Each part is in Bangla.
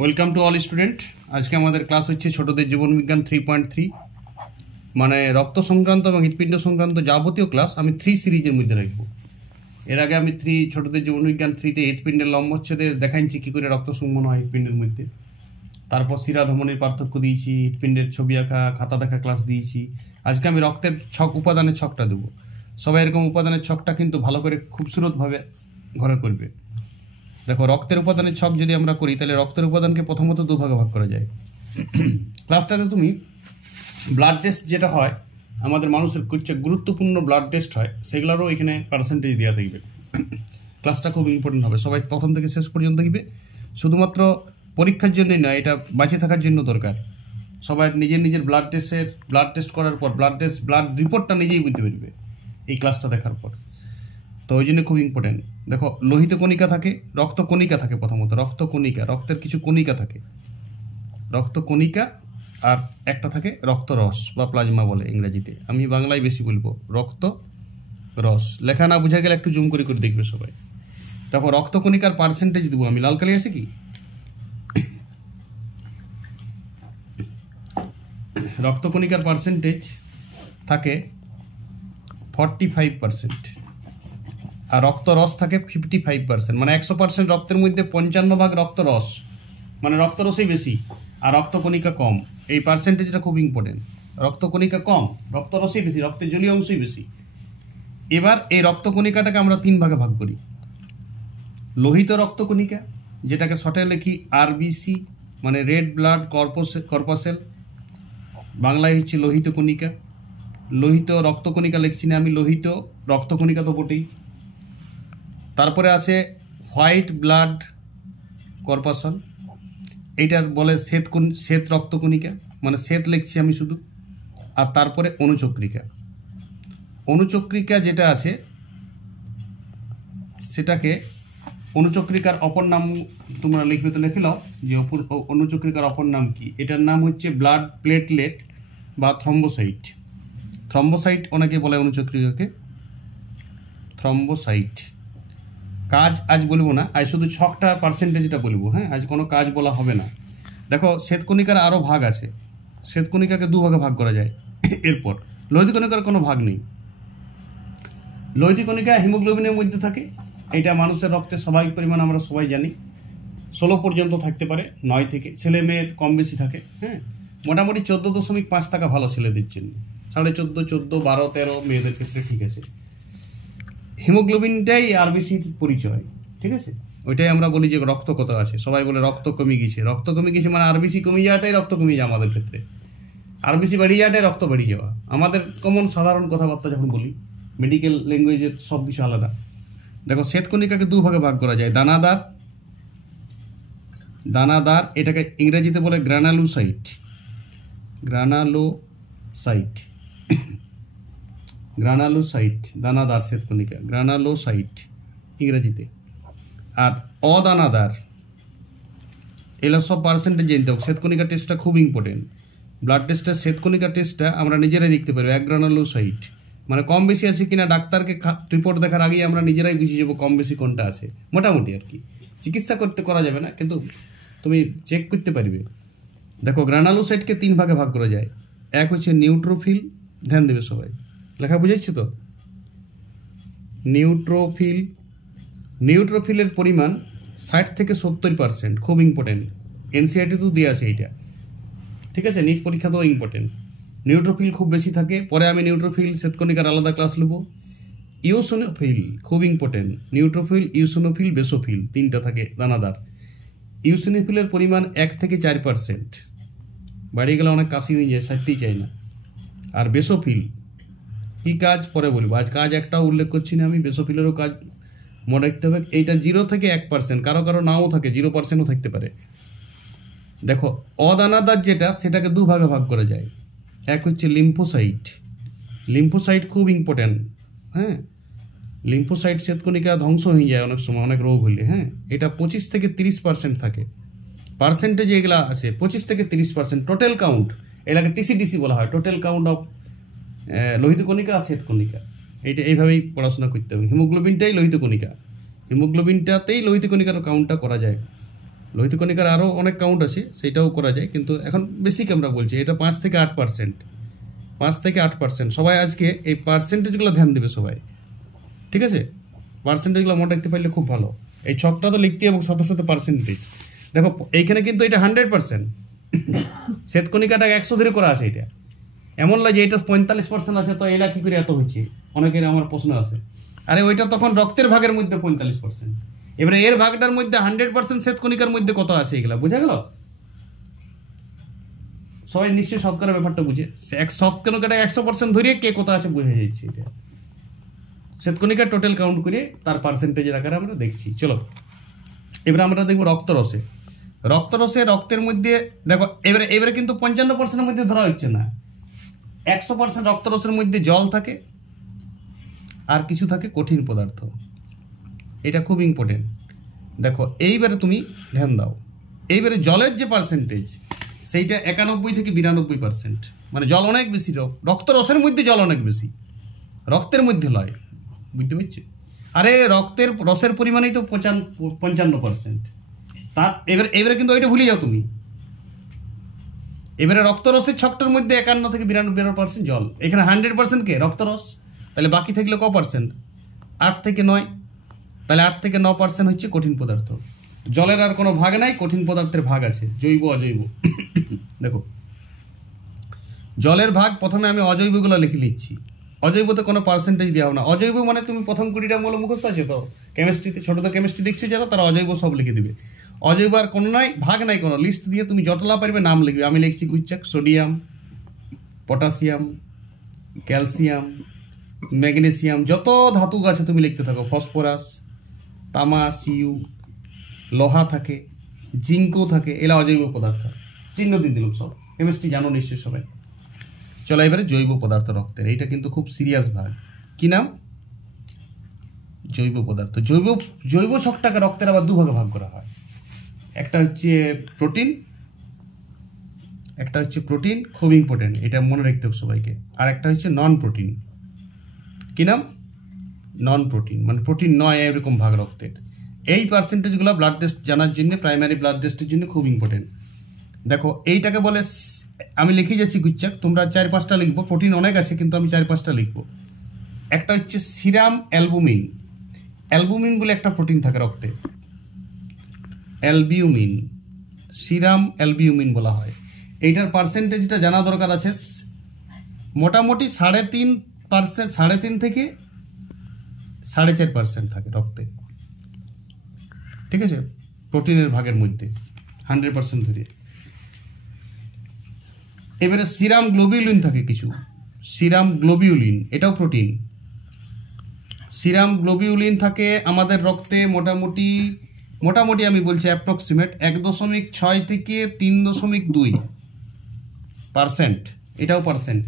Welcome to all student. আজকে আমাদের ক্লাস হচ্ছে ছোটদের জীবনবিজ্ঞান 3.3, মানে রক্ত সংক্রান্ত এবং হৃৎপিণ্ড সংক্রান্ত যাবতীয় ক্লাস আমি 3 সিরিজের মধ্যে রাখব। এর আগে আমি ছোটদের জীবনবিজ্ঞান 3-তে হৃৎপিণ্ডের লম্বচ্ছেদে দেখাইছি কী করে রক্ত সংবহন হয় হৃৎপিণ্ডের মধ্যে। তারপর শিরা ধমনির পার্থক্য দিয়েছি, হৃৎপিণ্ডের ছবি আঁকা খাতা দেখা ক্লাস দিয়েছি। আজকে আমি রক্তের উপাদানের ছকটা দেবো। সবাই এরকম উপাদানের ছকটা কিন্তু ভালো করে খুবসুরতভাবে ঘরে করবে। দেখো, রক্তের উপাদানের ছক যদি আমরা করি তাহলে রক্তের উপাদানকে প্রথমত দুভাগে ভাগ করা যায়। ক্লাসটাতে তুমি ব্লাড টেস্ট যেটা হয় আমাদের মানুষের গুরুত্বপূর্ণ ব্লাড টেস্ট হয় সেগুলোরও এখানে পার্সেন্টেজ দেওয়া থাকবে। ক্লাসটা খুব ইম্পর্টেন্ট হবে, সবাই প্রথম থেকে শেষ পর্যন্ত দেখবে। শুধুমাত্র পরীক্ষার জন্যই নয়, এটা বাঁচে থাকার জন্য দরকার। সবাই নিজের ব্লাড টেস্ট করার পর ব্লাড রিপোর্টটা নিজেই বুঝতে পারবে এই ক্লাসটা দেখার পর। তো ওই জন্য খুব ইম্পর্টেন্ট। দেখো, লোহিত কণিকা থাকে, রক্ত কণিকা থাকে। প্রথমত রক্ত কণিকা, রক্তের কিছু কণিকা থাকে, রক্ত কণিকা, আর একটা থাকে রক্তরস বা প্লাজমা বলে ইংরেজিতে, আমি বাংলায় বেশি বলবো রক্ত রস। লেখা না বোঝা গেলে একটু জুম করে দেখবে সবাই। দেখো, রক্ত কণিকার পার্সেন্টেজ দেবো আমি। লাল কালি আছে কি? রক্ত কণিকার পার্সেন্টেজ থাকে 45%, আর রক্তরস থাকে 55%। মানে 100% রক্তের মধ্যে 55% রক্তরস, মানে রক্তরসই বেশি আর রক্তকণিকা কম। এই পার্সেন্টেজটা খুব ইম্পর্টেন্ট। রক্তকণিকা কম, রক্তরসই বেশি, রক্তের জলীয় অংশই বেশি। এবার এই রক্তকণিকাটাকে আমরা 3 ভাগে ভাগ করি। লোহিত রক্তকণিকা, যেটাকে শর্টে লিখি আরবিসি, মানে রেড ব্লাড কর্পাসেল, বাংলায় হচ্ছে লোহিত কণিকা। লোহিত রক্তকণিকা লিখছি না আমি, লোহিত রক্তকণিকা তো বটেই। তারপরে আছে হোয়াইট ব্লাড কর্পাসল, এইটার বলে শ্বেত রক্তকণিকা, মানে শ্বেত লিখছি আমি শুধু। আর তারপরে অনুচক্রিকা যেটা আছে সেটাকে অনুচক্রিকার অপর নাম তোমরা লিখবে, তো লিখে নাও যে অনুচক্রিকার অপর নাম কি। এটার নাম হচ্ছে ব্লাড প্লেটলেট বা থ্রম্বোসাইট। থ্রম্বোসাইট অনেকে বলে অনুচক্রিকাকে, থ্রম্বোসাইট। কাজ আজ বলবো না, আজ শুধু ছকটা পার্সেন্টেজটা বলবো। হ্যাঁ, আজ কোনো কাজ বলা হবে না। দেখো, শ্বেতকণিকার আরও ভাগ আছে। শ্বেতকণিকাকে 2 ভাগে ভাগ করা যায়। এরপর লোহিত কণিকার কোনো ভাগ নেই। লোহিত কণিকা হিমোগ্লোবিনের মধ্যে থাকে। এটা মানুষের রক্তের স্বাভাবিক পরিমাণ আমরা সবাই জানি 16 পর্যন্ত থাকতে পারে, 9 থেকে। ছেলে মেয়ের কম বেশি থাকে। হ্যাঁ, মোটামুটি 14.5 থাকা ভালো ছেলেদের জন্য, 14.5, 14, 12, 13 মেয়েদের ক্ষেত্রে ঠিক আছে। হিমোগ্লোবিনটাই আরবিসির পরিচয়, ঠিক আছে। ওইটাই আমরা বলি যে রক্ত কত আছে। সবাই বলে রক্ত কমে গেছে, মানে আরবিসি কমে যাওয়াটাই রক্ত কমে যায় আমাদের ক্ষেত্রে। আরবিসি বাড়িয়ে যাওয়াটাই রক্ত বাড়িয়ে যাওয়া। আমাদের কমন সাধারণ কথাবার্তা যখন বলি, মেডিকেল ল্যাঙ্গুয়েজে সব কিছু আলাদা। দেখো, শ্বেতকণিকাকে 2 ভাগে ভাগ করা যায়। দানাদার, এটাকে ইংরেজিতে বলে গ্রানালোসাইট, দানাদার শ্বেতকণিকা, গ্রানালোসাইট ইংরেজিতে। আর অদানাদার, এগুলো সব পার্সেন্টেজ জানতে হোক। শ্বেতকণিকা টেস্টটা খুব ইম্পর্টেন্ট। ব্লাড টেস্টের শ্বেতকণিকা টেস্টটা আমরা নিজেরাই দেখতে পারবো, এক গ্রানালোসাইট। মানে কম বেশি আছে কিনা ডাক্তারকে রিপোর্ট দেখার আগেই আমরা নিজেরাই বুঝে যাবো কম বেশি কোনটা আছে, মোটামুটি আর কি। চিকিৎসা করা যাবে না, কিন্তু তুমি চেক করতে পারবে। দেখো, গ্রানালোসাইটকে 3 ভাগে ভাগ করা যায়। এক হচ্ছে নিউট্রোফিল, ধ্যান দেবে সবাই, লেখা বুঝাচ্ছি তো। নিউট্রোফিলের পরিমাণ 60 থেকে 70%, খুব ইম্পর্টেন্ট। এনসিআরটি তো দিয়ে আছে এইটা, ঠিক আছে। নিট পরীক্ষা তো ইম্পর্টেন্ট। নিউট্রোফিল খুব বেশি থাকে। পরে আমি নিউট্রোফিল শ্বেতকণিকার আলাদা ক্লাস নেব। ইওসিনোফিল খুব ইম্পর্টেন্ট। নিউট্রোফিল, ইওসিনোফিল, বেসোফিল, 3টা থাকে দানাদার। ইওসিনোফিলের পরিমাণ 1 থেকে 4%, বাড়িয়ে গেলে অনেক কাশি হয়ে যায়, সারতেই চাই না। আর বেসোফিল কী কাজ পরে বলবো, আজ কাজ একটাও উল্লেখ করছি না আমি। বেসোফিলেরও কাজ মনে রাখতে হবে। এইটা 0 থেকে 1%, কারো নাও থাকে, 0%ও থাকতে পারে। দেখো, অদানাদার যেটা, সেটাকে 2 ভাগে ভাগ করা যায়। এক হচ্ছে লিম্ফোসাইট খুব ইম্পর্টেন্ট। হ্যাঁ, লিম্ফোসাইট শ্বেতকণিকা ধ্বংস হয়ে যায় অনেক সময়, অনেক রোগ হলে। হ্যাঁ, এটা 25 থেকে 30% থাকে। পার্সেন্টেজ এগুলা আছে 25 থেকে 30%। টোটাল কাউন্ট, এটাকে টিসিডিসি বলা হয়, টোটাল কাউন্ট অফ লোহিত কণিকা আর শ্বেতকণিকা। এইটা এইভাবেই পড়াশোনা করতে হবে। হিমোগ্লোবিনটাই লোহিত কণিকা, হিমোগ্লোবিনটাতেই লোহিত কণিকার কাউন্টটা করা যায়। লোহিত কণিকার আরও অনেক কাউন্ট আছে, সেটাও করা যায়, কিন্তু এখন বেসিক আমরা বলছি এটা 5 থেকে 8%, 5 থেকে 8%। সবাই আজকে এই পার্সেন্টেজগুলো ধ্যান দেবে সবাই, ঠিক আছে? পার্সেন্টেজগুলো মনে রাখতে পারলে খুব ভালো। এই ছকটা তো লিখতে এবং সাথে সাথে পার্সেন্টেজ। দেখো এইখানে কিন্তু এটা 100%, শ্বেতকণিকাটা 100 ধরে করা আছে। এটা এমন লাগে এটা 45% আছে, তো এলা কি করে এত হচ্ছে, অনেকের আমার প্রশ্ন আছে। আরে ওইটা তখন রক্তের ভাগের মধ্যে 45%। এবারে এর ভাগটার মধ্যে 100% শ্বেতকণিকার মধ্যে কত আছে, এগুলা বুঝা গেল? সবাই নিশ্চয়ই শতকরা ব্যাপারটা বুঝে, শ্বেতকণিকাটা 100% ধরিয়ে কে কত আছে বুঝে যাচ্ছে। এটা শ্বেতকণিকার টোটাল কাউন্ট করে তার পার্সেন্টেজের আকারে আমরা দেখছি। চলো এবারে আমরা দেখবো রক্তরসে। রক্তের মধ্যে দেখো এবারে কিন্তু 55%-এর মধ্যে ধরা হচ্ছে না। 100% রক্তরসের মধ্যে জল থাকে আর কিছু থাকে কঠিন পদার্থ। এটা খুব ইম্পর্টেন্ট। দেখো এইবারে তুমি ধ্যান দাও, এইবারে জলের যে পার্সেন্টেজ সেইটা 91 থেকে 92%, মানে জল অনেক বেশি। রক্তরসের মধ্যে জল অনেক বেশি, রক্তের মধ্যে লয়, বুঝতে পারছি? আরে রক্তের রসের পরিমাণেই তো 55%। তা এবারে কিন্তু ওইটা ভুলে যাও তুমি। এবারে রক্তরসের ছকটার মধ্যে 51 থেকে 92% জল, এখানে 100% কে রক্তরস, তাহলে বাকি থাকলে ক পার্সেন্ট? 8 থেকে 9, তাহলে 8 থেকে 9% হচ্ছে কঠিন পদার্থ। জলের আর কোনো ভাগ নাই, কঠিন পদার্থের ভাগ আছে, জৈব অজৈব। দেখো জলের ভাগ প্রথমে আমি অজৈবগুলো লিখে নিচ্ছি। অজৈবতে কোনো পার্সেন্টেজ দেওয়া না। অজৈব মানে তুমি প্রথম 20টা মূল মুখস্থ আছে তো কেমিস্ট্রিতে, ছোটতে কেমিস্ট্রি দেখছো যারা, তারা অজৈব সব লিখে দিবে। অজৈব আর কোনো নাই, ভাগ নাই কোনো, লিস্ট দিয়ে তুমি যতলা পারবে নাম লিখবে। আমি লিখছি গুচ্ছাক সোডিয়াম, পটাশিয়াম, ক্যালসিয়াম, ম্যাগনেসিয়াম, যত ধাতু আছে তুমি লিখতে থাকো, ফসফরাস, তামা, সিউ, লোহা থাকে, জিঙ্কও থাকে, এলা অজৈব পদার্থ। চিহ্ন দিয়ে দিলাম, সব কেমিস্ট্রি জানো নিশ্চয়ই সবাই। চলো এবারে জৈব পদার্থ রক্তের, এইটা কিন্তু খুব সিরিয়াস ভাগ। কি নাম? জৈব পদার্থ। জৈব ছকটাকে রক্তের আবার দুভাগে ভাগ করা হয়। একটা হচ্ছে প্রোটিন, খুব ইম্পর্টেন্ট, এটা মনে রাখতে হবে সবাইকে। আর একটা হচ্ছে নন প্রোটিন। কি নাম? নন প্রোটিন, মানে প্রোটিন নয়, এরকম ভাগ রক্তের। এই পার্সেন্টেজগুলো ব্লাড টেস্ট জানার জন্য, প্রাইমারি ব্লাড টেস্টের জন্য খুব ইম্পর্টেন্ট। দেখো এইটাকে বলে, আমি লিখে যাচ্ছি গুচ্ছাক, তোমরা 4-5টা লিখবো। প্রোটিন অনেক আছে কিন্তু আমি 4-5টা লিখবো। একটা হচ্ছে সিরাম অ্যালবুমিন। অ্যালবুমিন বলে একটা প্রোটিন থাকে রক্তে, অ্যালবিউমিন, সিরাম অ্যালবিউমিন বলা হয়। এইটার পার্সেন্টেজটা জানা দরকার আছে। মোটামুটি 3.5% থেকে 4.5% থাকে রক্তে, ঠিক আছে, প্রোটিনের ভাগের মধ্যে 100% ধরে। এবারে সিরাম গ্লোবিউলিন থাকে কিছু, সিরাম গ্লোবিউলিন, এটাও প্রোটিন। সিরাম গ্লোবিউলিন থাকে আমাদের রক্তে মোটামুটি আমি বলছি অ্যাপ্রক্সিমেট 1.6 থেকে 3.2%, এটাও পার্সেন্ট।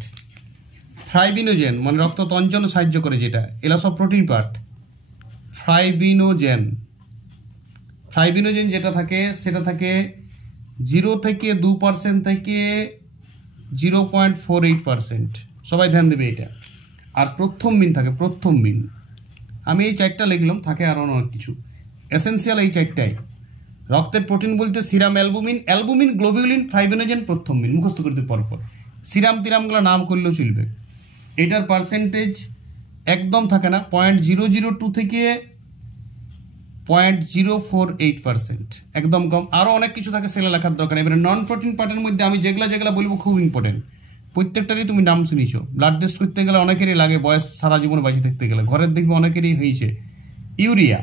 ফ্রাইবিনোজেন মানে রক্ত তঞ্চনে সাহায্য করে যেটা, এলা সব প্রোটিন পার্ট। ফ্রাইবিনোজেন যেটা থাকে সেটা থাকে 0 থেকে 2% থেকে 0.48%, সবাই ধ্যান দেবে এটা। আর প্রথমবিন থাকে, প্রথমবিন, আমি এই 4টা লিখলাম, থাকে আরও অনেক কিছু। এসেন্সিয়াল এই 4টাই। রক্তের প্রোটিন বলতে সিরাম অ্যালবুমিন, গ্লোবিউলিন, ফ্রাইবিনোজেন, প্রথমবিন, মুখস্থ করতে পরপর। সিরামগুলো নাম করলেও চলবে। এটার পার্সেন্টেজ একদম থাকে না, 0.002 থেকে 0.048%, একদম কম। আরও অনেক কিছু থাকে, সেগুলো লেখার দরকার। এবারে নন প্রোটিন পার্টের মধ্যে আমি যেগুলো বলবো খুব ইম্পর্টেন্ট, প্রত্যেকটারই তুমি নাম শুনিছো। ব্লাড টেস্ট করতে গেলে অনেকেরই লাগে, বয়স সারা জীবন বাঁচে থাকতে গেলে, ঘরের দেখবে অনেকেরই হয়েছে। ইউরিয়া,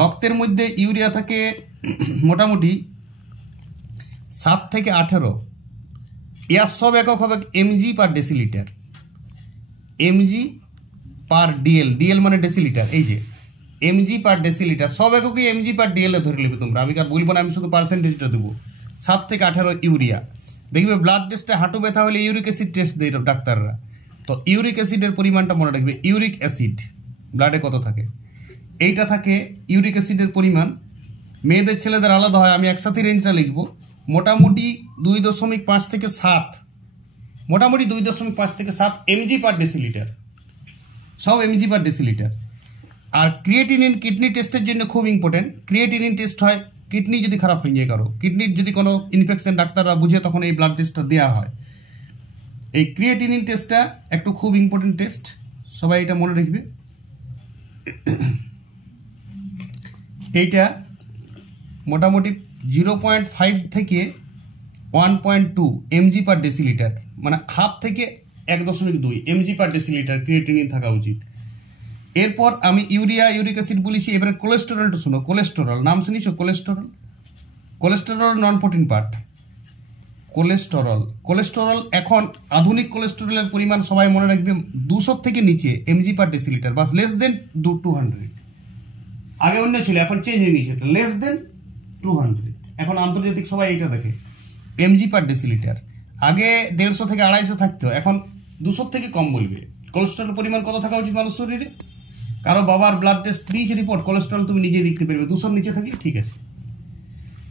রক্তের মধ্যে ইউরিয়া থাকে মোটামুটি 7 থেকে 18। ইয়ার সব একক হবে mg পার ডেসিলিটার, mg পার ডিএল মানে ডেসিলিটার। এই যে mg পার ডেসিলিটার, সব এককে mg পার ডিএল এ ধরে নেবে তোমরা, আমি আর বলবো না, আমি শুধু পার্সেন্টেজটা দেবো। 7 থেকে 18 ইউরিয়া। দেখবে ব্লাড টেস্টে হাঁটু ব্যথা হলে ইউরিক অ্যাসিড টেস্ট দেয় ডাক্তাররা, তো ইউরিক অ্যাসিডের পরিমাণটা মনে রাখবে। ইউরিক অ্যাসিড ব্লাডে কত থাকে, এইটা থাকে ইউরিক অ্যাসিডের পরিমাণ। মেয়েদের ছেলেদের আলাদা হয়, আমি একসাথে রেঞ্জটা লিখবো। মোটামুটি 2.5 থেকে 7, মোটামুটি 2.5 থেকে 7 mg পার ডেসিলিটার, সব mg পার ডেসিলিটার। আর ক্রিয়েটিনিন কিডনি টেস্টের জন্য খুব ইম্পর্টেন্ট। ক্রিয়েটিনিন টেস্ট হয় কিডনি যদি খারাপ হয়ে যায় কারো, কিডনির যদি কোনো ইনফেকশন ডাক্তাররা বুঝে তখন এই ব্লাড টেস্টটা দেওয়া হয়। এই ক্রিয়েটিনিন টেস্টটা একটু খুব ইম্পর্টেন্ট টেস্ট, সবাই এটা মনে রাখবে। এইটা মোটামুটি 0.5 থেকে 1.2 mg পার ডেসিলিটার, মানে হাফ থেকে 1.2 mg পার ডেসিলিটার ক্রিয়েটিনিন থাকা উচিত। এরপর আমি ইউরিয়া, ইউরিক অ্যাসিড বলেছি। এবারে কোলেস্টেরলটা শুনো। কোলেস্টেরল নাম শুনিছো? Cholesterol, cholesterol non protein part. Cholesterol এখন আধুনিক কোলেস্টেরলের পরিমাণ সবাই মনে রাখবে 200 থেকে নিচে mg পার ডেসিলিটার, বাস লেস দেন 200। আগে অন্য ছিল, এখন চেঞ্জ হয়ে গেছে, লেস দেন 200। এখন আন্তর্জাতিক সবাই এটা দেখে mg পার ডেসিলিটার। আগে 150 থেকে 250 থাকতো, এখন 200 থেকে কম বলবে। কোলেস্টেরল পরিমাণ কত থাকা উচিত মানুষ শরীরে? কারো বাবার ব্লাড টেস্ট দিয়েছে রিপোর্ট, কোলেস্টেরল তুমি নিজে দেখতে পারবে 200 নিচে থাকলে ঠিক আছে।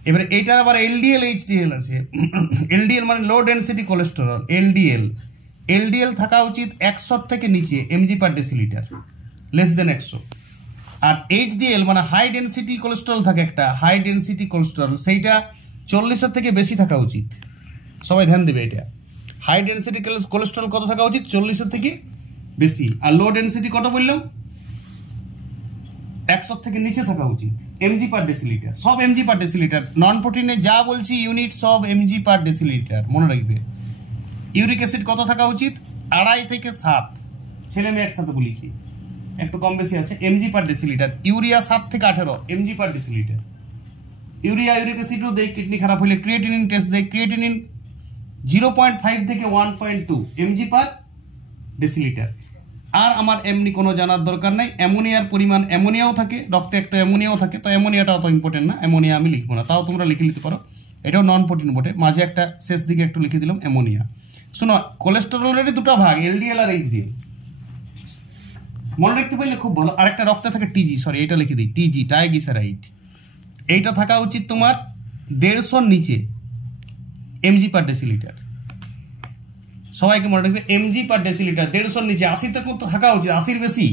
এবারে এইটা আবার এলডিএল, এইচডিএল আছে। এলডিএল মানে লো ডেন্সিটি কোলেস্টেরল। এলডিএল থাকা উচিত 100 থেকে নিচে mg per decilitre, less than 100। আর এইচডিএল মানে হাই ডেন্সিটি কোলেস্টেরল থাকে একটা, হাই ডেন্সিটি কোলেস্টেরল, সেইটা 40 থেকে বেশি থাকা উচিত। সবাই ধ্যান দেবে এটা। হাই ডেন্সিটি কোলেস্টেরল কত থাকা উচিত? 40 থেকে বেশি। আর লো ডেন্সিটি কত বললাম? 100 থেকে নিচে থাকা উচিত mg পার ডেসিলিটার। সব mg পার ডেসিলিটার। নন প্রোটিনে যা বলছি ইউনিট সব mg পার ডেসিলিটার মনে রাখবে। ইউরিক অ্যাসিড কত থাকা উচিত? 2.5 থেকে 7, ছেলে মেয়ে একসাথে বলেছি, একটু কম বেশি আছে, mg পার ডেসিলিটার। ইউরিয়া 7 থেকে 18 mg per decilitre. Urea, uric অ্যাসিডও দেয় কিডনি খারাপ হলে। ক্রিয়েটিনিন টেস্ট দেয়। ক্রিয়েটিনিন 0.5 থেকে 1.2 mg পার ডেসিলিটার। আর আমার এমনি কোনো জানার দরকার নাই। অ্যামোনিয়ার পরিমাণ, অ্যামোনিয়াও থাকে রক্তে, একটা অ্যামোনিয়াও থাকে, তো অ্যামোনিয়াটা অত ইম্পর্টেন্ট না, অ্যামোনিয়া আমি লিখবো না, তাও তোমরা লিখে নিতে পারো। এটাও নন প্রোটিন বটে, মাঝে একটা শেষ দিকে একটু লিখে দিলাম অ্যামোনিয়া। শোনো, কোলেস্টেরলেরই দুটো ভাগ, এলডিএল আর এইচডিএল, মনে রাখতে পারলে খুব ভালো। আরেকটা রক্তে থাকে টিজি, সরি এটা লিখে দিই, টিজি ট্রাইগ্লিসারাইড। এইটা থাকা উচিত তোমার 150 নিচে mg পার ডেসিলিটার। সবাইকে মনে রাখবে mg পার ডেসিলিটার 150 নিচে। 80 থেকে তো থাকা উচিত, 80-র বেশি,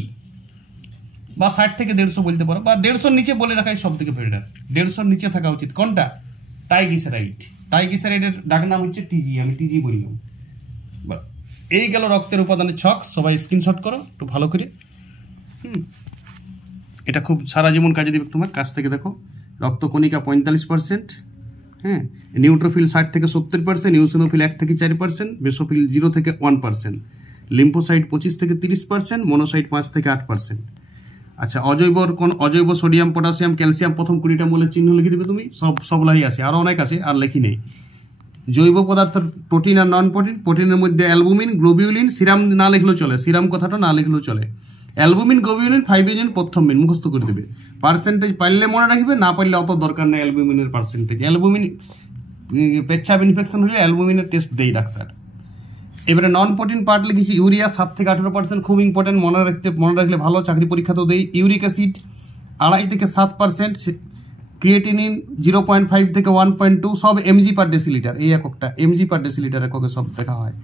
বা 60 থেকে 150 বলতে পারো, বা 150-র নিচে বলে রাখাই সব থেকে বেটার। 150-র নিচে থাকা উচিত। কোনটা? ট্রাইগ্লিসারাইড। ট্রাইগ্লিসারাইডের ডাক নাম হচ্ছে টিজি, আমি টিজি বললাম। এই গেল রক্তের উপাদানের ছক, সবাই স্ক্রিনশট করো একটু ভালো করে। এটা খুব সারা জীবন কাজে দিবে তোমার। কাছ থেকে দেখো, রক্তকণিকা 45%, হ্যাঁ, নিউট্রোফিল 60 থেকে 70%, ইউসিনোফিল 1 থেকে 4%, বেসোফিল 0 থেকে 1%, লিম্ফোসাইট 25 থেকে 30%, মনোসাইট 5 থেকে 8%। আচ্ছা, অজৈব সোডিয়াম, পটাশিয়াম, ক্যালসিয়াম প্রথম 20টা মূলের চিহ্ন লিখে দিবে তুমি, সবলাই আছে, আরও অনেক আছে, আর লেখি নেই। জৈব পদার্থের প্রোটিন আর নন প্রোটিন। প্রোটিনের মধ্যে অ্যালবুমিন, গ্লোবিউলিন, সিরাম না লিখলেও চলে, সিরাম কথাটা না লিখলেও চলে। অ্যালবুমিন, গ্লোবিউলিন, ফাইব্রিনোজেন প্রথম মিন মুখস্থ করে দেবে। পার্সেন্টেজ পারলে মনে রাখবে, না পারলে অত দরকার নেই অ্যালবুমিনের পার্সেন্টেজ। অ্যালবুমিন পেচ্ছাপ ইনফেকশন হলে অ্যালবুমিনের টেস্ট দেই ডাক্তার। এবারে নন প্রোটিন পার্ট লিখেছি ইউরিয়া 7 থেকে 18%, খুব ইম্পর্টেন্ট, মনে রাখলে ভালো, চাকরি পরীক্ষাতেও দেই। ইউরিক অ্যাসিড 2.5 থেকে 7%, ক্রিয়েটিনিন 0.5 থেকে 1.2, সব mg পার ডেসিলিটার। এই এককটা mg পার ডেসিলিটার এককে সব দেখা হয়।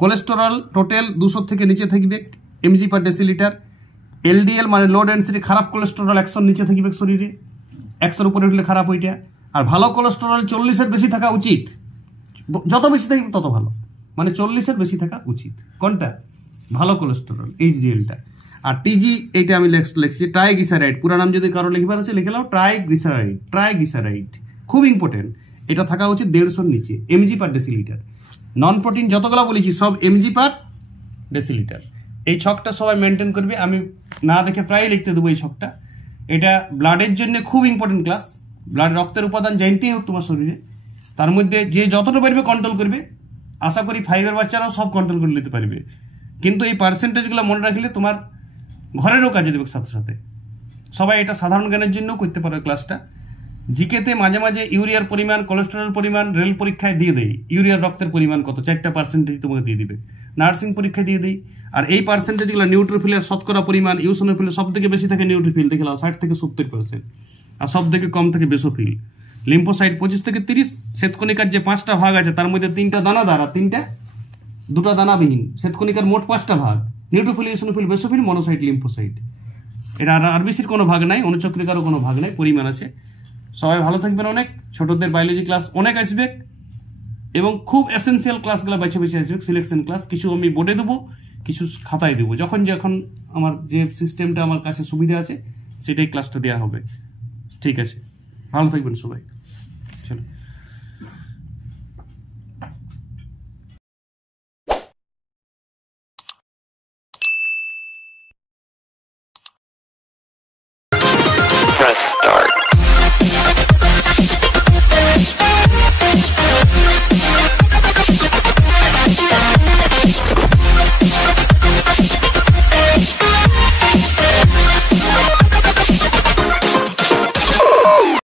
কোলেস্টেরল টোটাল 200 থেকে নিচে থাকবে mg পার ডেসিলিটার। এলডিএল মানে লো ডেন্সিটি, খারাপ কোলেস্টেরল 100 নিচে থাকবে শরীরে, 100-র উপরে উঠলে খারাপ ওইটা। আর ভালো কোলেস্টেরল 40-এর বেশি থাকা উচিত, যত বেশি থাকবে তত ভালো, মানে 40-এর বেশি থাকা উচিত। কোনটা? ভালো কোলেস্টেরল, এইচডিএলটা। আর টিজি এইটা আমি লিখছি ট্রাইগ্লিসারাইড, পুরো নাম যদি কারো লিখবার আছে লিখে নাও, ট্রাইগ্লিসারাইড খুব ইম্পর্টেন্ট। এটা থাকা উচিত 150-র নিচে mg per decilitre. Non protein যতগুলো বলেছি সব mg পার ডেসিলিটার। এই ছকটা সবাই মেনটেন করবে, আমি না দেখে প্রায় লিখতে দেবো এই ছকটা। এটা ব্লাডের জন্য খুব ইম্পর্টেন্ট ক্লাস। ব্লাড রক্তের উপাদান জানতেই হোক তোমার শরীরে, তার মধ্যে যে যতটা পারবে কন্ট্রোল করবে। আশা করি 5-এর বাচ্চারাও সব কন্ট্রোল করে নিতে পারবে, কিন্তু এই পার্সেন্টেজগুলো মনে রাখলে তোমার ঘরেরও কাজে দেবে সাথে সাথে। সবাই এটা সাধারণ জ্ঞানের জন্যও করতে পারো ক্লাসটা। জিকেতে মাঝে মাঝে ইউরিয়ার পরিমাণ, কোলেস্টেরল পরিমাণ রেল পরীক্ষায় দিয়ে দেয়, ইউরিয়ার রক্তের পরিমাণ কত, 4টা পার্সেন্টেজ তোমাকে দিয়ে দিবে। নার্সিং পরীক্ষায় দিয়ে দেয়। আর এই পার্সেন্টেজগুলো নিউট্রোফিলের শতকরা পরিমাণ, ইউসিনোফিলের সব থেকে বেশি থাকে নিউট্রোফিল, দেখে নাও 60 থেকে 70%, আর সব থেকে কম থাকে বেসোফিল। লিম্ফোসাইট 25 থেকে 30। শ্বেতকণিকার যে 5টা ভাগ আছে তার মধ্যে 3টা দানাদার আর 2টা দানাবিহীন। শ্বেতকণিকার মোট 5টা ভাগ, neutrophil, eosinophil, basophil, monocyte, lymphocyte. এটা আরবিসির কোনো ভাগ নাই, অনুচক্রিকারও কোনো ভাগ নাই, পরিমাণ আছে। সবাই ভালো থাকবেন। অনেক ছোটদের বায়োলজি ক্লাস অনেক আসবে এবং খুব এসেন্সিয়াল ক্লাসগুলো বেছে বেছে আসবে, সিলেকশন ক্লাস। কিছু আমি বোর্ডে দেবো, কিছু খাতায় দেবো, যখন আমার যে সিস্টেমটা আমার কাছে সুবিধা আছে সেটাই ক্লাসটা দেওয়া হবে। ঠিক আছে, ভালো থাকবেন সবাই। চলো।